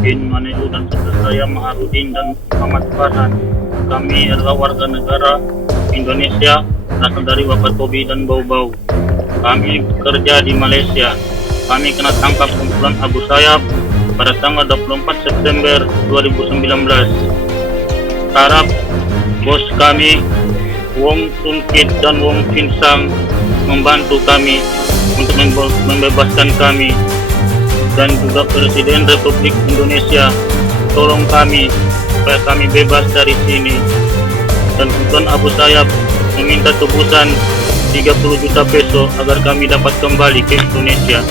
bin Maneju dan saudara saya Maharudin dan Muhammad Farhan. Kami adalah warga negara Indonesia, berasal dari Wakatobi dan Bau-Bau. Kami bekerja di Malaysia. Kami kena tangkap kumpulan Abu Sayyaf pada tanggal 24 September 2019. Harap bos kami Wong Sun Kit dan Wong Fin Sang membantu kami untuk membebaskan kami, dan juga Presiden Republik Indonesia tolong kami supaya kami bebas dari sini. Dan kumpulan Abu Sayyaf meminta tebusan 30 juta peso agar kami dapat kembali ke Indonesia.